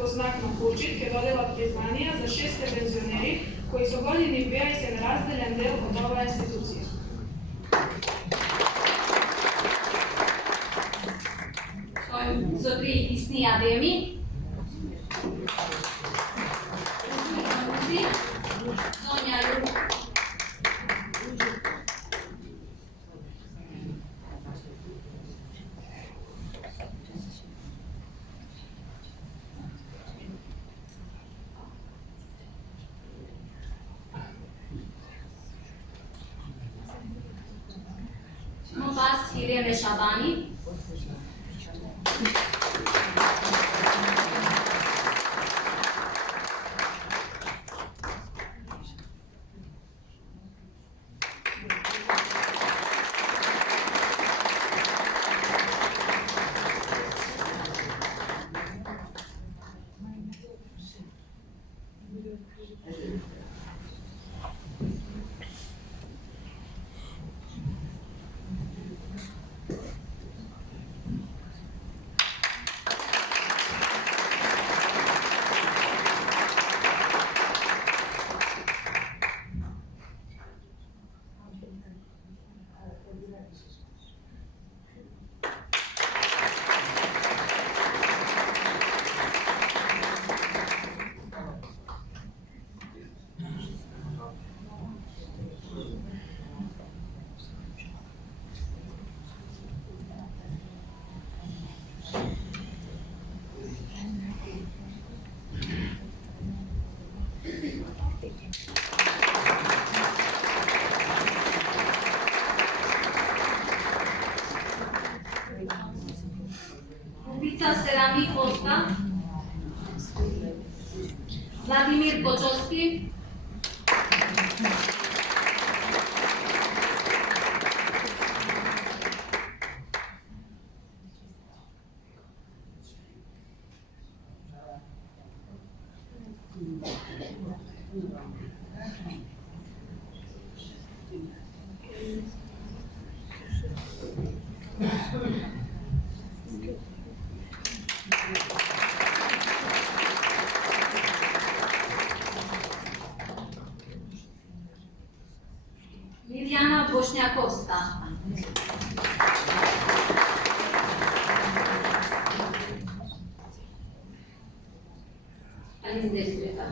po znak naključit, ki je dodela priznanja za 6 penzioneri, koji so voljeni ubijati se na razdeljen del od ova institucija. Zotri isni ademi. Sonja Lu. Mubas Hirem Shabani. Kupica Seramik Osta. Vladimir Kočovski. Mirjana Bošnjakovska. Alice Deskreta.